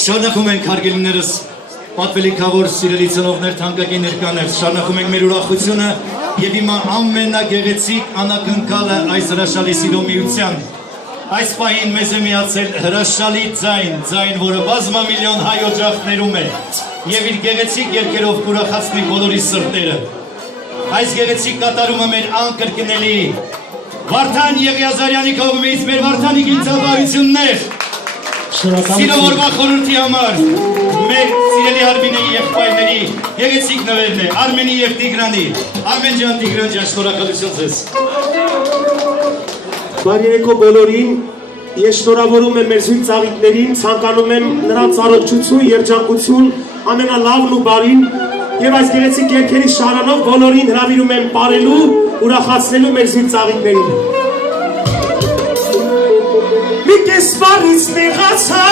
Շարունակում ենք հարգելիներս, պատվելիքավոր սիրելի ծնողներ, թանկագին ներկաներ, շարունակում ենք մեր ուրախությունը եւ հիմա ամենագեղեցիկ անակնկալը այս հրաշալի սիրո միության։ Այս պահին մեզ է միացել հրաշալի ձայն, որը բազմամիլիոն հայ օջախներում է եւ իր գեղեցիկ երգերով կուրախացնի բոլորի սրտերը։ Այս գեղեցիկ կատարումը մեր անկրկնելի Վարդան Եղիազարյանի կողմից մեր Վարդանի գինցաբարություններ Սիրովորվա խորհրդի համար մեր սիրելի Արմինեի եղբայրների գեղեցիկ նվերն է Արմենի եւ Տիգրանի Արմեն ջան Տիգրան ջան շնորհակալություն ձեզ Բարի երեկո բոլորին ես շնորհավորում եմ մեր զույգ ծաղիկներին ցանկանում եմ նրանց առողջություն երջանկություն ամենալավն ու բարին եւ այս գեղեցիկ երգերի շարանով բոլորին հրավիրում եմ ապրելու ուրախացնելու մեր զույգ ծաղիկներին Մի կես բարից նեղացա